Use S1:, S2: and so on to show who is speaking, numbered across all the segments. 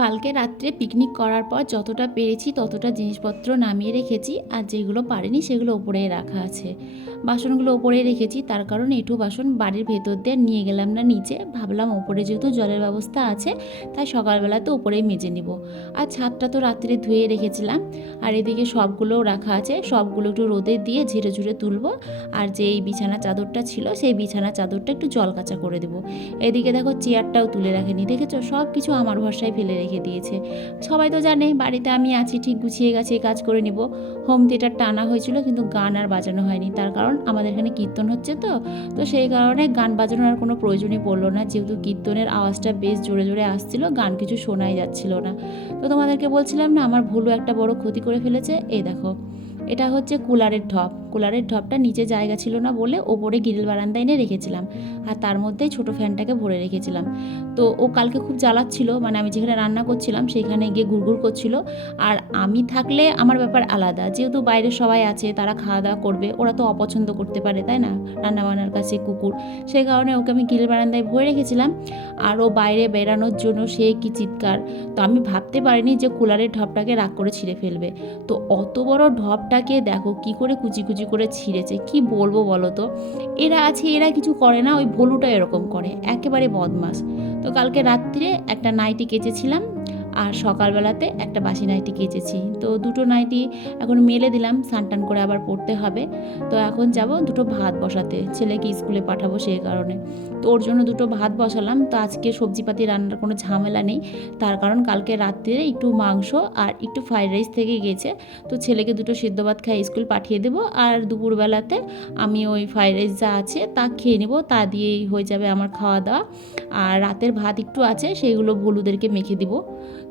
S1: কালকে রাত্রে পিকনিক করার পর যতটা পেরেছি ততটা জিনিসপত্র নামিয়ে রেখেছি, আর যেগুলো পারিনি সেগুলো ওপরে রাখা আছে। বাসনগুলো ওপরে রেখেছি, তার কারণ এঁঠো বাসন বাড়ির ভেতর দিয়ে নিয়ে গেলাম না নিচে। ভাবলাম ওপরে যেহেতু জলের ব্যবস্থা আছে, তাই সকালবেলা তো ওপরেই মেজে নিব। আর ছাদটা তো রাত্রে ধুয়ে রেখেছিলাম, আর এদিকে সবগুলোও রাখা আছে। সবগুলো একটু রোদে দিয়ে ঝেড়ে ঝুড়ে তুলবো, আর যে এই বিছানা চাদরটা ছিল সেই বিছানা চাদরটা একটু জল কাঁচা করে দেবো। এদিকে দেখো চেয়ারটাও তুলে রাখেনি, দেখেছ? সব কিছু আমার ভরসায় ফেলে রেখে দিয়েছে। সবাই তো জানে বাড়িতে আমি আছি, ঠিক গুছিয়ে গেছে কাজ করে নিব। হোম থিয়েটার টানা হয়েছিল কিন্তু গান আর বাজানো হয়নি। তার কারণ আমাদের এখানে কীর্তন হচ্ছে তো। তো সেই কারণে গান বাজানোর আর কোনো প্রয়োজনই পড়ল না। যেহেতু কীর্তনের আওয়াজটা বেশ জোরে জোরে আসছিল, গান কিছু শোনাই যাচ্ছিল না। তো তোমাদেরকে বলছিলাম না, আমার ভুলও একটা বড় ক্ষতি করে ফেলেছে। এই দেখো। এটা হচ্ছে কুলারের ঢপ। কুলারের ঢপটা নিচে জায়গা ছিল না বলে ওপরে গ্রিল বারান্দা এনে রেখেছিলাম। আর তার মধ্যেই ছোটো ফ্যানটাকে ভরে রেখেছিলাম। তো ও কালকে খুব জ্বালাচ্ছিল মানে আমি যেখানে রান্না করছিলাম সেখানে গিয়ে গুড়গুড় করছিল। আর আমি থাকলে আমার ব্যাপার আলাদা। যেহেতু বাইরে সবাই আছে, তারা খাওয়া দাওয়া করবে, ওরা তো অপছন্দ করতে পারে, তাই না? রান্নাবান্নার কাছে কুকুর। সেই কারণে ওকে আমি গ্রিল বারান্দায় ভরে রেখেছিলাম। আর ও বাইরে বেরানোর জন্য সে কি চিৎকার। তো আমি ভাবতে পারিনি যে কুলারের ঢপটাকে রাগ করে ছিঁড়ে ফেলবে। তো অত বড় ঢপটাকে দেখো কি করে কুচি কুচি করে ছিঁড়েছে, কি বলব বলো তো? এরা আছে, এরা কিছু করে না, ওই ভলুটা এরকম করে, একেবারে বদমাস তো কালকে রাত্রে একটা নাইটি কেচেছিলাম আর সকালবেলাতে একটা বাসি নাইটি কেচেছি। তো দুটো নাইটি এখন মেলে দিলাম সানটান করে আবার পড়তে হবে। তো এখন যাব দুটো ভাত বসাতে, ছেলেকে স্কুলে পাঠাবো সেই কারণে। তো ওর জন্য দুটো ভাত বসালাম। তো আজকে সবজিপাতি রান্নার কোনো ঝামেলা নেই। তার কারণ কালকে রাত্রে একটু মাংস আর একটু ফ্রাইড রাইস থেকে গেছে। তো ছেলেকে দুটো সেদ্ধ ভাত খাই স্কুল পাঠিয়ে দেবো। আর দুপুরবেলাতে আমি ওই ফ্রাইড রাইস যা আছে তা খেয়ে নেব। তা দিয়েই হয়ে যাবে আমার খাওয়া দাওয়া আর রাতের ভাত একটু আছে, সেইগুলো ভলুদেরকে মেখে দিব।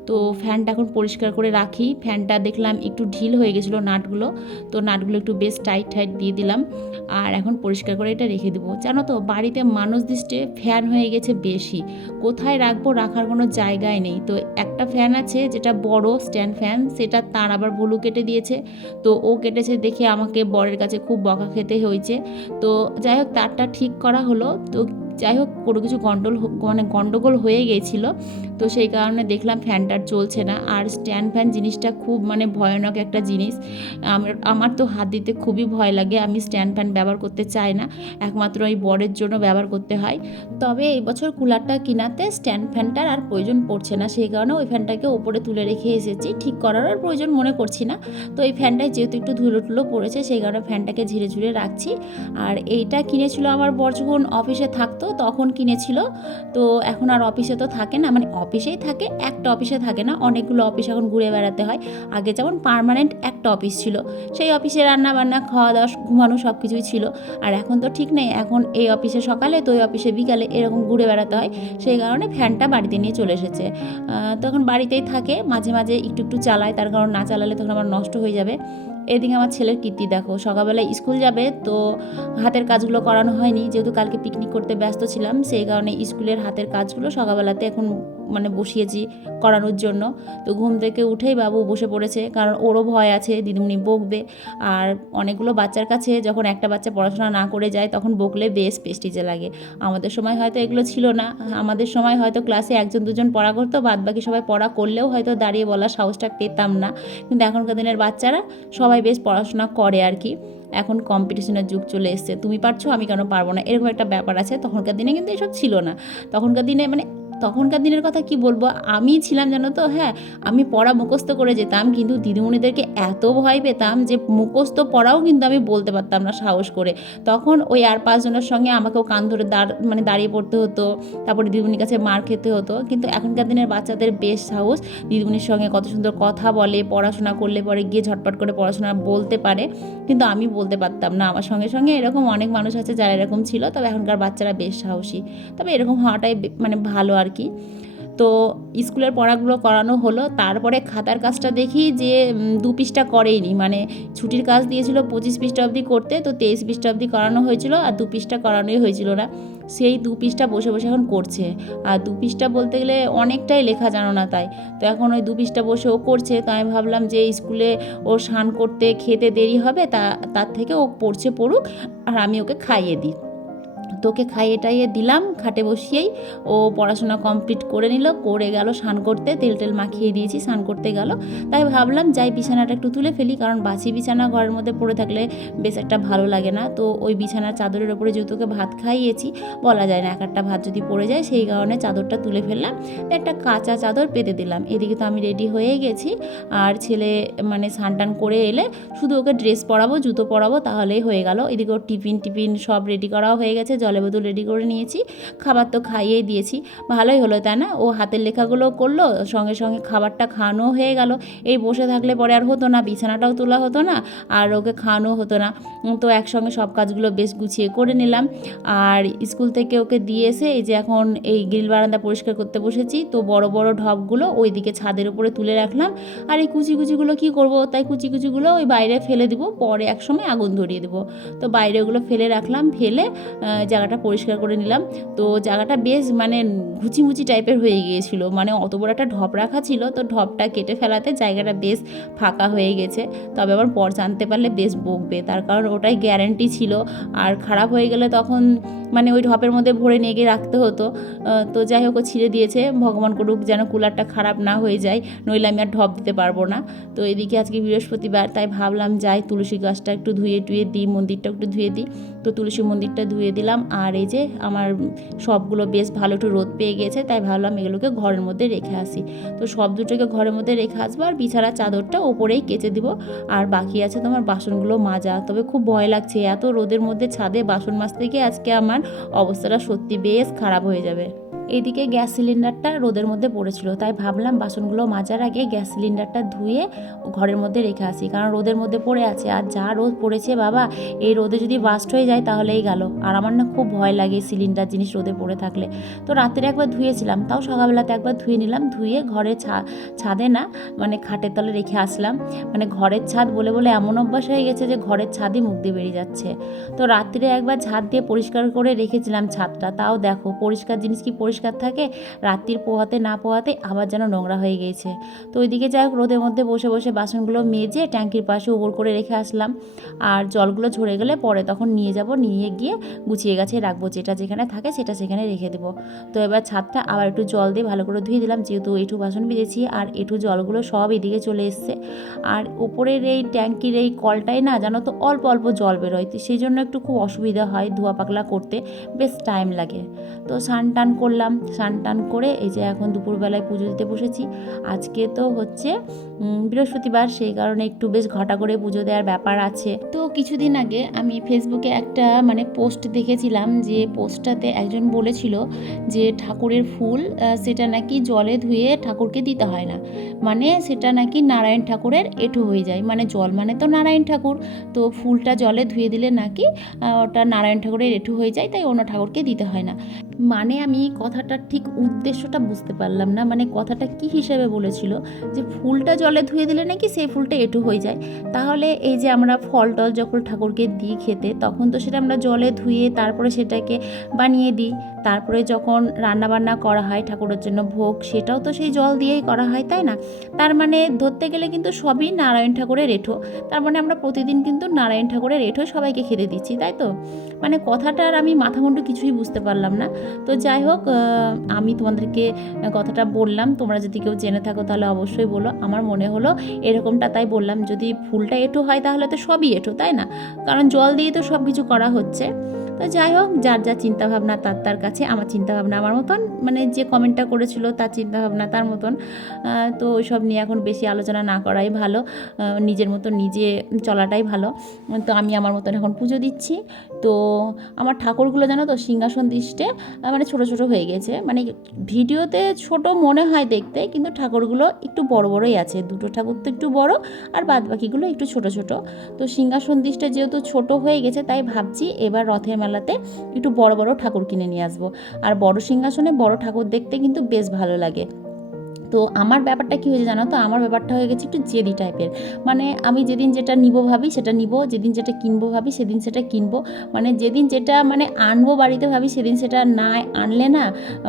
S1: তো ফ্যানটা এখন পরিষ্কার করে রাখি। ফ্যানটা দেখলাম একটু ঢিল হয়ে গেছিল নাটগুলো, তো নাটগুলো একটু বেশ টাইট টাইট দিয়ে দিলাম। আর এখন পরিষ্কার করে এটা রেখে দেবো। জানো তো, বাড়িতে মানুষ দৃষ্টে ফ্যান হয়ে গেছে বেশি। কোথায় রাখব রাখার কোনো জায়গায় নেই। তো একটা ফ্যান আছে যেটা বড় স্ট্যান্ড ফ্যান, সেটা তার আবার ভুলু কেটে দিয়েছে। তো ও কেটেছে দেখে আমাকে বরের কাছে খুব বকা খেতে হয়েছে। তো যাই হোক, তারটা ঠিক করা হলো। তো যাই হোক কোনো কিছু গন্ডল মানে গন্ডগোল হয়ে গিয়েছিল তো সেই কারণে দেখলাম ফ্যানটার চলছে না। আর স্ট্যান্ড ফ্যান জিনিসটা খুব মানে ভয়ানক একটা জিনিস। আমার তো হাত দিতে খুবই ভয় লাগে। আমি স্ট্যান্ড ফ্যান ব্যবহার করতে চাই না। একমাত্র এই বরের জন্য ব্যবহার করতে হয়। তবে এই বছর কুলারটা কিনাতে স্ট্যান্ড ফ্যানটার আর প্রয়োজন পড়ছে না। সেই কারণে ওই ফ্যানটাকে ওপরে তুলে রেখে এসেছি। ঠিক করার আর প্রয়োজন মনে করছি না। তো এই ফ্যানটায় যেহেতু একটু ধুলো টুলো পড়েছে, সেই কারণে ফ্যানটাকে ঝিরে ঝুরে রাখছি। আর এইটা কিনেছিল আমার বর যখন অফিসে থাকতো তখন কিনেছিল। তো এখন আর অফিসে তো থাকে না মানে অফিসেই থাকে, একটা অফিসে থাকে না, অনেকগুলো অফিস এখন ঘুরে বেড়াতে হয়। আগে যেমন পার্মানেন্ট একটা অফিস ছিল, সেই অফিসে রান্না বান্না খাওয়া দাওয়া ঘুমানো সব কিছুই ছিল। আর এখন তো ঠিক নেই, এখন এই অফিসে সকালে তো ওই অফিসে বিকালে এরকম ঘুরে বেড়াতে হয়, সেই কারণে ফ্যানটা বাড়িতে নিয়ে চলে এসেছে। তখন বাড়িতেই থাকে, মাঝে মাঝে একটু একটু চালায়, তার কারণ না চালালে তখন আমার নষ্ট হয়ে যাবে। এদিকে আমার ছেলের কীর্তি দেখো। সকালবেলায় স্কুল যাবে তো হাতের কাজগুলো করানো হয়নি। যেহেতু কালকে পিকনিক করতে ব্যস্ত ছিলাম, সেই কারণে স্কুলের হাতের কাজগুলো সকালবেলাতে এখন মানে বসিয়েছি করানোর জন্য। তো ঘুম থেকে উঠেই বাবু বসে পড়েছে, কারণ ওরও ভয় আছে, দিদিমণি বকবে। আর অনেকগুলো বাচ্চার কাছে যখন একটা বাচ্চা পড়াশোনা না করে যায়, তখন বকলে বেশ পেস্টিজে লাগে। আমাদের সময় হয়তো এগুলো ছিল না, আমাদের সময় হয়তো ক্লাসে একজন, দুজন পড়া করতো বাদ বাকি সবাই পড়া করলেও হয়তো দাঁড়িয়ে বলার সাহসটা পেতাম না। কিন্তু এখনকার দিনের বাচ্চারা সবাই বেশ পড়াশোনা করে আর কি। এখন কম্পিটিশনের যুগ চলে এসছে। তুমি পারছ, আমি কেন পারব না? এরকম একটা ব্যাপার আছে। তখনকার দিনে কিন্তু এসব ছিল না। তখনকার দিনে মানে তখনকার দিনের কথা কি বলব? আমি ছিলাম জানো তো হ্যাঁ আমি পড়া মুখস্থ করে যেতাম, কিন্তু দিদিমণিদেরকে এত ভয় পেতাম যে মুখস্থ পড়াও কিন্তু আমি বলতে পারতাম না সাহস করে। তখন ওই আর পাঁচজনের সঙ্গে আমাকেও কান ধরে দাঁড় মানে দাঁড়িয়ে পড়তে হতো, তারপরে দিদিমণির কাছে মার খেতে হতো। কিন্তু এখনকার দিনের বাচ্চাদের বেশ সাহস, দিদিমণির সঙ্গে কত সুন্দর কথা বলে, পড়াশোনা করলে পরে গিয়ে ঝটপট করে পড়াশোনা বলতে পারে, কিন্তু আমি বলতে পারতাম না। আমার সঙ্গে সঙ্গে এরকম অনেক মানুষ আছে যারা এরকম ছিল, তবে এখনকার বাচ্চারা বেশ সাহসী। তবে এরকম হওয়াটাই মানে ভালো আর কি। তো স্কুলের পড়াগুলো করানো হলো, তারপরে খাতার কাজটা দেখি যে দু পিসটা করেইনি। মানে ছুটির কাজ দিয়েছিল পঁচিশ পৃষ্ঠা অবধি করতে, তো তেইশ পৃষ্ঠা অবধি করানো হয়েছিল আর দু পিসটা করানোই হয়েছিল না। সেই দু পিসটা বসে বসে এখন করছে। আর দু পৃষ্ঠা বলতে গেলে অনেকটাই লেখা জানো না তাই। তো এখন ওই দু পৃষ্ঠা বসে ও করছে, তো আমি ভাবলাম যে স্কুলে ও স্নান করতে খেতে দেরি হবে, তা, তার থেকে ও পড়ছে পড়ুক, আর আমি ওকে খাইয়ে দিই। তোকে খাইয়ে টাইয়ে দিলাম, খাটে বসিয়েই। ও পড়াশোনা কমপ্লিট করে নিল, করে গেল স্নান করতে, তেল টেল মাখিয়ে দিয়েছি, স্নান করতে গেল। তাই ভাবলাম যাই বিছানাটা একটু তুলে ফেলি, কারণ বাসি বিছানা ঘরের মধ্যে পড়ে থাকলে বেশ একটা ভালো লাগে না। তো ওই বিছানার চাদরের ওপরে যেহেতু ওকে ভাত খাইয়েছি, বলা যায় না, এক একটা ভাত যদি পড়ে যায়, সেই কারণে চাদরটা তুলে ফেললাম। একটা কাঁচা চাদর পেতে দিলাম। এদিকে তো আমি রেডি হয়ে গেছি। আর ছেলে মানে স্নান টান করে এলে শুধু ওকে ড্রেস পরাবো, জুতো পরাবো, তাহলেই হয়ে গেল। এদিকে ওর টিফিন টিফিন সব রেডি করাও হয়ে গেছে। জলে বোতল রেডি করে নিয়েছি। খাবার তো খাইয়েই দিয়েছি। ভালোই হলো, তাই না? ও হাতের লেখাগুলো করল, সঙ্গে সঙ্গে খাবারটা খাওয়ানো হয়ে গেল। এই বসে থাকলে পরে আর হতো না, বিছানাটাও তোলা হতো না, আর ওকে খাওয়ানো হতো না। তো একসঙ্গে সব কাজগুলো বেশ গুছিয়ে করে নিলাম। আর স্কুল থেকে ওকে দিয়ে এসে এই যে এখন এই গ্রিল বারান্দা পরিষ্কার করতে বসেছি, তো বড় বড় ঢপগুলো ওইদিকে ছাদের উপরে তুলে রাখলাম। আর এই কুচি কুচিগুলো কী করব? তাই কুচি কুচিগুলো ওই বাইরে ফেলে দিব, পরে একসময় আগুন ধরিয়ে দেবো। তো বাইরে ওগুলো ফেলে রাখলাম, ফেলে জায়গাটা পরিষ্কার করে নিলাম। তো জায়গাটা বেশ মানে ঘুচিমুচি টাইপের হয়ে গিয়েছিল। মানে অত বড় একটা ঢপ রাখা ছিল, তো ঢপটা কেটে ফেলাতে জায়গাটা বেশ ফাঁকা হয়ে গেছে। তবে আবার পর জানতে পারলে বেশ বকবে, তার কারণ ওটাই গ্যারেন্টি ছিল। আর খারাপ হয়ে গেলে তখন মানে ওই ঢপের মধ্যে ভরে নিয়ে গিয়ে রাখতে হতো। তো যাই হোক ছিঁড়ে দিয়েছে। ভগবান করুক যেন কুলারটা খারাপ না হয়ে যায়, নইলে আমি আর ঢপ দিতে পারব না। তো এদিকে আজকে বৃহস্পতিবার, তাই ভাবলাম যাই তুলসী গাছটা একটু ধুয়ে টুয়ে দিই মন্দিরটা একটু ধুয়ে দিই। তো তুলসী মন্দিরটা ধুয়ে দিলাম। আর এই যে আমার সবগুলো বেশ ভালো একটু রোদ পেয়ে গেছে, তাই ভাবলাম এগুলোকে ঘরের মধ্যে রেখে আসি। তো সব দুটোকে ঘরের মধ্যে রেখে আসব আর বিছানার চাদরটা ওপরেই কেচে দিব। আর বাকি আছে তোমার বাসনগুলো মাজা। তবে খুব ভয় লাগছে, এত রোদের মধ্যে ছাদে বাসন মাজতে গিয়ে আজকে আমার অবস্থাটা সত্যি বেশ খারাপ হয়ে যাবে। এদিকে গ্যাস সিলিন্ডারটা রোদের মধ্যে পড়েছিল, তাই ভাবলাম বাসনগুলো মাজার আগে গ্যাস সিলিন্ডারটা ধুয়ে ঘরের মধ্যে রেখে আসি, কারণ রোদের মধ্যে পড়ে আছে। আর যা রোদ পড়েছে বাবা, এই রোদে যদি বাস্ট হয়ে যায় তাহলেই গেল। আর আমার না খুব ভয় লাগে সিলিন্ডার জিনিস রোদে পড়ে থাকলে। তো রাত্রে একবার ধুয়েছিলাম, তাও সকালবেলাতে একবার ধুয়ে নিলাম, ধুয়ে ঘরে ছাদে না মানে খাটের তলে রেখে আসলাম। মানে ঘরের ছাদ বলে বলে এমন অভ্যাস হয়ে গেছে যে ঘরের ছাদই মুখ দিয়ে বেরিয়ে যাচ্ছে। তো রাত্রে একবার ঝাড় দিয়ে পরিষ্কার করে রেখেছিলাম ছাদটা, তাও দেখো পরিষ্কার জিনিস কি পরিষ্কার থাকে, রাত্রির পোহাতে না পোহাতে আবার যেন নোংরা হয়ে গিয়েছে তো ওইদিকে যাই হোক, রোদের মধ্যে বসে বসে বাসনগুলো মেজে ট্যাঙ্কির পাশে উপর করে রেখে আসলাম। আর জলগুলো ঝরে গেলে পরে তখন নিয়ে যাব, নিয়ে গিয়ে গুছিয়ে গাছে রাখব, যেটা যেখানে থাকে সেটা সেখানে রেখে দেবো। তো এবার ছাদটা আবার একটু জল দিয়ে ভালো করে ধুয়ে দিলাম, যেহেতু এঁঠু বাসন বেজেছি আর এঁঠু জলগুলো সব এদিকে চলে এসছে। আর উপরের এই ট্যাঙ্কির এই কলটাই না জানো তো অল্প অল্প জল বেরোয়, তো সেই জন্য একটু খুব অসুবিধা হয় ধোয়া পাকলা করতে, বেশ টাইম লাগে। তো স্নান টান করলাম স্নান টান করে এই যে এখন দুপুরবেলায় পুজো দিতে বসেছি। আজকে তো হচ্ছে বৃহস্পতিবার, সেই কারণে একটু বেশ ঘটা করে পুজো দেওয়ার ব্যাপার আছে। তো কিছুদিন আগে আমি ফেসবুকে একটা মানে পোস্ট দেখেছিলাম যে পোস্টটাতে একজন বলেছিল যে ঠাকুরের ফুল সেটা নাকি জলে ধুয়ে ঠাকুরকে দিতে হয় না। মানে সেটা নাকি নারায়ণ ঠাকুরের এঁঠো হয়ে যায়। মানে জল মানে তো নারায়ণ ঠাকুর। তো ফুলটা জলে ধুয়ে দিলে নাকি ওটা নারায়ণ ঠাকুরের এঁঠো হয়ে যায়, তাই অন্য ঠাকুরকে দিতে হয় না। মানে আমি কথাটার ঠিক উদ্দেশ্যটা বুঝতে পারলাম না। মানে কথাটা কি হিসেবে বলেছিল? যে ফুলটা জলে ধুয়ে দিলে নাকি সেই ফুলটা এঁঠো হয়ে যায়। তাহলে এই যে আমরা ফল টল যখন ঠাকুরকে দিই খেতে, তখন তো সেটা আমরা জলে ধুয়ে তারপরে সেটাকে বানিয়ে দিই। তারপরে যখন রান্না বান্না করা হয় ঠাকুরের জন্য ভোগ, সেটাও তো সেই জল দিয়েই করা হয়, তাই না? তার মানে ধরতে গেলে কিন্তু সবই নারায়ণ ঠাকুরের এঁঠো তার মানে আমরা প্রতিদিন কিন্তু নারায়ণ ঠাকুরের এঁঠো সবাইকে খেতে দিচ্ছি, তাই তো? মানে কথাটার আমি মাথা মুন্ডু কিছুই বুঝতে পারলাম না। তো যাই হোক আমি তোমাদেরকে কথাটা বললাম। তোমরা যদি কেউ জেনে থাকো তাহলে অবশ্যই বলো। আমার মনে হলো এরকমটা তাই বললাম। যদি ফুলটা এঁঠো হয় তাহলে তো সবই এঁঠো তাই না? কারণ জল দিয়ে তো সব কিছু করা হচ্ছে। তো যাই হোক, যার যা চিন্তাভাবনা তার তার কাছে। আমার চিন্তাভাবনা আমার মতন মানে যে কমেন্টটা করেছিল তার চিন্তাভাবনা তার মতন। তো ওইসব নিয়ে এখন বেশি আলোচনা না করাই ভালো। নিজের মতো নিজে চলাটাই ভালো। তো আমি আমার মতন এখন পুজো দিচ্ছি। তো আমার ঠাকুরগুলো জানো তো সিংহাসন দৃষ্টে মানে ছোট ছোট হয়ে গেছে। মানে ভিডিওতে ছোট মনে হয় দেখতে, কিন্তু ঠাকুরগুলো একটু বড় বড়ই আছে। দুটো ঠাকুর তো একটু বড়, আর বাদ বাকিগুলো একটু ছোট ছোট। তো সিংহাসন দৃষ্টে যেহেতু ছোট হয়ে গেছে, তাই ভাবছি এবার রথের মেলাতে একটু বড় বড় ঠাকুর কিনে নিয়ে আসব। আর বড় সিংহাসনে বড় ঠাকুর দেখতে কিন্তু বেশ ভালো লাগে। তো আমার ব্যাপারটা কী হয়েছে জানো তো? আমার ব্যাপারটা হয়ে গেছে একটু জেদি টাইপের। মানে আমি যেদিন যেটা নিব ভাবি সেটা নিব, যেদিন যেটা কিনবো ভাবি সেদিন সেটা কিনবো। মানে যেদিন যেটা মানে আনব বাড়িতে ভাবি সেদিন সেটা না আনলে না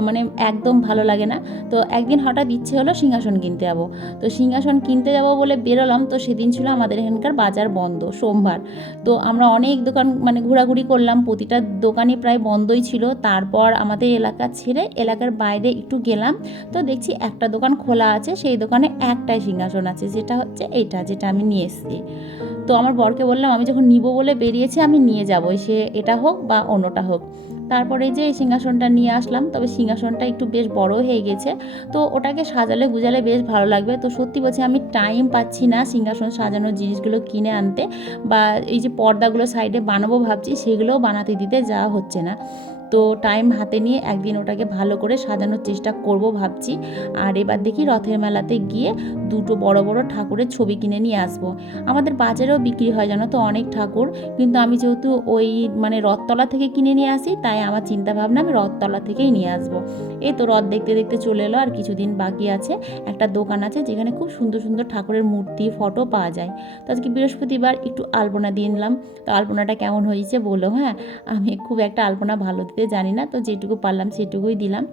S1: মানে একদম ভালো লাগে না। তো একদিন হঠাৎ ইচ্ছে হলো সিংহাসন কিনতে যাব। তো সিংহাসন কিনতে যাব বলে বেরোলাম, তো সেদিন ছিল আমাদের এখানকার বাজার বন্ধ সোমবার। তো আমরা অনেক দোকান মানে ঘোরাঘুরি করলাম, প্রতিটা দোকানই প্রায় বন্ধই ছিল। তারপর আমাদের এলাকা ছেড়ে এলাকার বাইরে একটু গেলাম, তো দেখছি একটা দোকান খোলা আছে, সেই দোকানে একটাই সিংহাসন আছে, যেটা হচ্ছে এটা, যেটা আমি নিয়ে এসেছি। তো আমার বরকে বললাম, আমি যখন নিব বলে বেরিয়েছি, আমি নিয়ে যাব, সে এটা হোক বা অন্যটা হোক। তারপরে যে এই সিংহাসনটা নিয়ে আসলাম, তবে সিংহাসনটা একটু বেশ বড় হয়ে গেছে। তো ওটাকে সাজালে গুজালে বেশ ভালো লাগবে। তো সত্যি বলছি, আমি টাইম পাচ্ছি না সিংহাসন সাজানোর জিনিসগুলো কিনে আনতে বা এই যে পর্দাগুলো সাইডে বানাবো ভাবছি, সেগুলোও বানাতে দিতে যাওয়া হচ্ছে না। তো টাইম হাতে নিয়ে একদিন ওটাকে ভালো করে সাজানোর চেষ্টা করব ভাবছি। আর এবার দেখি রথের মেলাতে গিয়ে দুটো বড় বড় ঠাকুরের ছবি কিনে নিয়ে আসব। আমাদের বাজারেও বিক্রি হয় জানো তো অনেক ঠাকুর। কিন্তু আমি যেহেতু ওই মানে রথতলা থেকে কিনে নিয়ে আসি, তাই আমার চিন্তা ভাবনা আমি রথতলা থেকেই নিয়ে আসব। এই তো রথ দেখতে দেখতে চলে এলো আর কিছুদিন বাকি আছে। একটা দোকান আছে যেখানে খুব সুন্দর সুন্দর ঠাকুরের মূর্তি, ফটো পাওয়া যায়। তো আজকে বৃহস্পতিবার একটু আলপনা দিয়ে নিলাম। তো আলপনাটা কেমন হয়েছে বলো হ্যাঁ? আমি খুব একটা আলপনা ভালো জানি না তো যেটুকু পারলাম সেটুকুই দিলাম।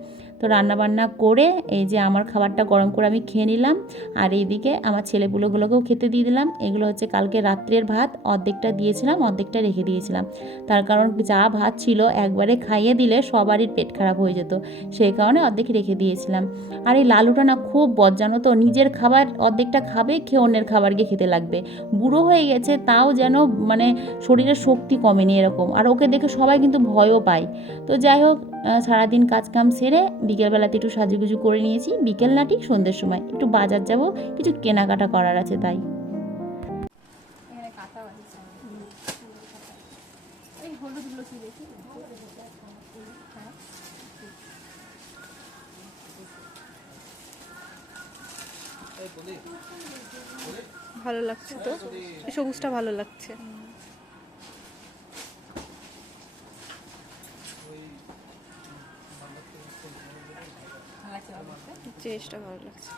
S1: তো রান্নাবান্না করে এই যে আমার খাবারটা গরম করে আমি খেয়ে নিলাম। আর এইদিকে আমার ছেলেপুলোগুলোকেও খেতে দিয়ে দিলাম। এগুলো হচ্ছে কালকে রাত্রের ভাত, অর্ধেকটা দিয়েছিলাম, অর্ধেকটা রেখে দিয়েছিলাম। তার কারণ যা ভাত ছিল একবারে খাইয়ে দিলে সবারই পেট খারাপ হয়ে যেত। সেই কারণে অর্ধেক রেখে দিয়েছিলাম। আর এই লালুটা না খুব বজ্জানো তো, নিজের খাবার অর্ধেকটা খাবে খেয়ে অন্যের খাবারকে খেতে লাগবে। বুড়ো হয়ে গেছে, তাও যেন মানে শরীরের শক্তি কমেনি এরকম। আর ওকে দেখে সবাই কিন্তু ভয়ও পায়। তো যাই হোক সারাদিন কাজকাম সেরে বিকেলবেলাতে একটু সাজুগুজু করে নিয়েছি। বিকেল না ঠিক সন্ধ্যের সময়। একটু বাজার যাব, কিছু কেনাকাটা করার আছে তাই।
S2: ভালো লাগছে তো? সবুজটা ভালো লাগছে
S3: ভালো লাগছে বাবা
S2: জিনিসটা ভালো লাগছে।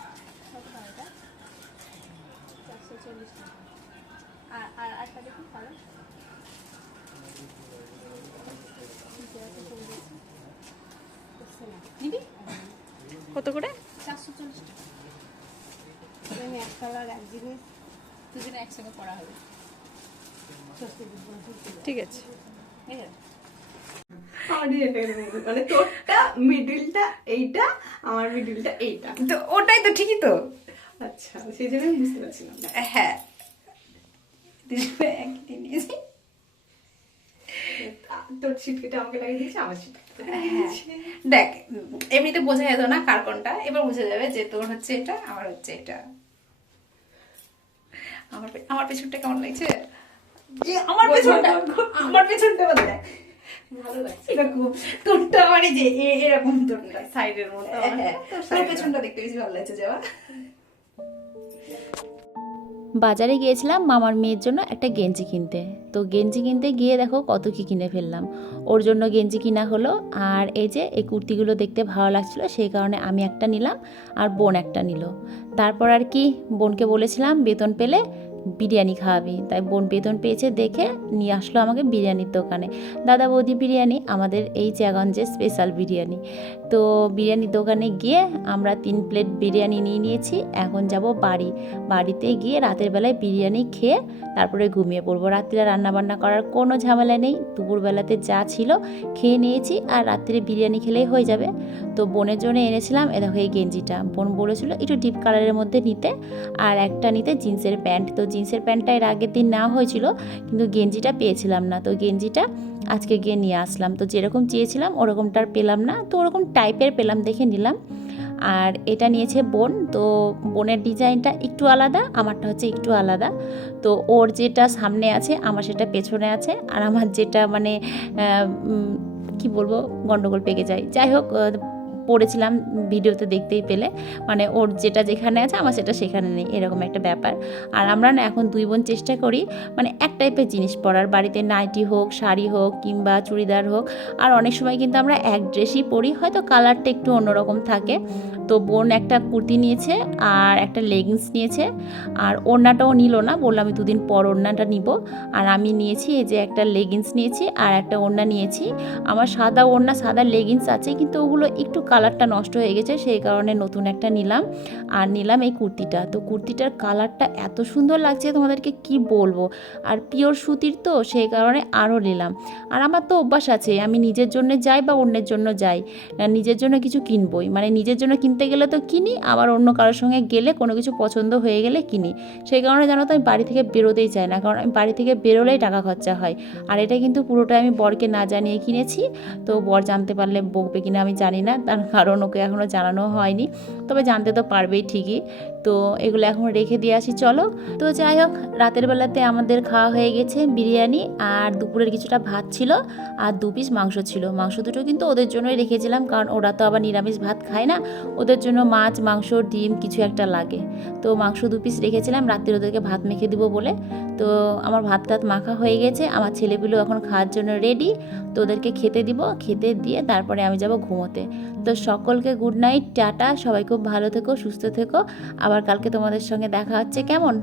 S2: কত করে?
S3: চারশো চল্লিশ টাকা এক কালার এক জিনিস দুজনে একসঙ্গে পড়া হবে।
S2: ঠিক আছে।
S3: ঠিক আছে।
S4: মানে তোরটা মিডিলটা এইটা আমার মিডিলটা এইটা।
S3: তো ওটাই তো ঠিকই তো।
S4: আচ্ছা সেই জন্য আমি বুঝতে পারছিলাম
S3: হ্যাঁ। দুজনে একই নিয়েছি
S4: তোর ছিটকেটা আমাকে লাগিয়ে দিয়েছে আমার ছিটকেটা
S3: হ্যাঁ। দেখ এমনিতে বোঝা যেত না কার কোনটা এবার বোঝা যাবে যে তোর হচ্ছে এটা আমার হচ্ছে এটা। আমার আমার পেছনটা কেমন লাগছে? আমার পেছনটা আমার পেছনটা দেখ তোরটা আমার যে এরকম তোরটা
S4: সাইডের মতো
S3: হ্যাঁ,
S4: আমার।
S3: হ্যাঁ,
S4: তোর
S3: তোর
S4: side এর
S3: পেছনটা দেখতে বেশি ভালো লাগছে যাওয়া।
S1: বাজারে গিয়েছিলাম মামার মেয়ের জন্য একটা গেঞ্জি কিনতে। তো গেঞ্জি কিনতে গিয়ে দেখো কত কি কিনে ফেললাম। ওর জন্য গেঞ্জি কিনা হলো আর এই যে এই কুর্তিগুলো দেখতে ভালো লাগছিল সেই কারণে আমি একটা নিলাম আর বোন একটা নিল। তারপর আর কি বোনকে বলেছিলাম বেতন পেলে বিরিয়ানি খাওয়াবি তাই বোন বেতন পেয়েছে দেখে নিয়ে আসলো আমাকে বিরিয়ানির দোকানে। দাদা বৌদি বিরিয়ানি, আমাদের এই চ্যাগঞ্জের স্পেশাল বিরিয়ানি। তো বিরিয়ানির দোকানে গিয়ে আমরা তিন প্লেট বিরিয়ানি নিয়ে নিয়েছি, এখন যাব বাড়ি। বাড়িতে গিয়ে রাতের বেলায় বিরিয়ানি খেয়ে তারপরে ঘুমিয়ে পড়ব। রাত্রিরে রান্নাবান্না করার কোনো ঝামেলা নেই। দুপুরবেলাতে যা ছিল খেয়ে নিয়েছি আর রাত্রে বিরিয়ানি খেলেই হয়ে যাবে। তো বোনের জন্য এনেছিলাম, এ দেখো এই গেঞ্জিটা। বোন বলেছিল একটু ডিপ কালারের মধ্যে নিতে আর একটা নিতে জিন্সের প্যান্ট। তো জিন্সের প্যান্টটা এর আগের দিন নেওয়া হয়েছিল, কিন্তু গেঞ্জিটা পেয়েছিলাম না। তো গেঞ্জিটা আজকে গিয়ে নিয়ে আসলাম। তো যেরকম চেয়েছিলাম ওরকমটা আর পেলাম না। তো ওরকম টাইপের পেলাম দেখে নিলাম। আর এটা নিয়েছে বোন। তো বোনের ডিজাইনটা একটু আলাদা, আমারটা হচ্ছে একটু আলাদা। তো ওর যেটা সামনে আছে, আমার সেটা পেছনে আছে। আর আমার যেটা মানে কি বলব, গন্ডগোল পেকে যায়। যাই হোক আহ, পরেছিলাম ভিডিওতে দেখতেই পেলে। মানে ওর যেটা যেখানে আছে আমার সেটা সেখানে নেই এরকম একটা ব্যাপার। আর আমরা না এখন দুই বোন চেষ্টা করি মানে এক টাইপের জিনিস পরার। বাড়িতে নাইটি হোক শাড়ি হোক কিংবা চুড়িদার হোক। আর অনেক সময় কিন্তু আমরা এক ড্রেসই পরি হয়তো কালারটা একটু অন্যরকম থাকে। তো বোন একটা কুর্তি নিয়েছে আর একটা লেগিংস নিয়েছে। আর ওড়নাটাও নিল না বললাম আমি দুদিন পর ওড়নাটা নিব। আর আমি নিয়েছি এই যে একটা লেগিংস নিয়েছি আর একটা ওড়না নিয়েছি। আমার সাদা ওড়না সাদা লেগিংস আছে কিন্তু ওগুলো একটু কালারটা নষ্ট হয়ে গেছে, সেই কারণে নতুন একটা নিলাম। আর নিলাম এই কুর্তিটা। তো কুর্তিটার কালারটা এত সুন্দর লাগছে তোমাদেরকে কি বলব? আর পিওর সুতির তো, সেই কারণে আরও নিলাম। আর আমার তো অভ্যাস আছে, আমি নিজের জন্য যাই বা অন্যের জন্য যাই নিজের জন্য কিছু কিনবই। মানে নিজের জন্য কিনতে গেলে তো কিনি, আবার অন্য কারোর সঙ্গে গেলে কোনো কিছু পছন্দ হয়ে গেলে কিনি। সেই কারণে জানো তো, আমি বাড়ি থেকে বেরোতেই চাই না। কারণ আমি বাড়ি থেকে বেরোলেই টাকা খরচা হয়। আর এটা কিন্তু পুরোটাই আমি বরকে না জানিয়ে কিনেছি। তো বর জানতে পারলে বকবে কিনা আমি জানি না। তার কারণ ওকে এখনও জানানো হয়নি। তবে জানতে তো পারবেই ঠিকই। তো এগুলো এখন রেখে দিয়ে আসি, চলো। তো যাই হোক, রাতের বেলাতে আমাদের খাওয়া হয়ে গেছে বিরিয়ানি আর দুপুরের কিছুটা ভাত ছিল আর দু পিস মাংস ছিল। মাংস দুটো কিন্তু ওদের জন্যই রেখেছিলাম, কারণ ওরা তো আবার নিরামিষ ভাত খায় না। ওদের জন্য মাছ, মাংস, ডিম কিছু একটা লাগে। তো মাংস দু পিস রেখেছিলাম, রাত্রে ওদেরকে ভাত মেখে দিব বলে। তো আমার ভাত টাত মাখা হয়ে গেছে, আমার ছেলেগুলো এখন খাওয়ার জন্য রেডি তো ওদেরকে খেতে দিব, খেতে দিয়ে তারপরে আমি যাব ঘুমোতে। তো সকলকে গুড নাইট টাটা, সবাই খুব ভালো থেকো, সুস্থ থেকো। আবার কালকে তোমাদের সঙ্গে দেখা হচ্ছে। কেমন?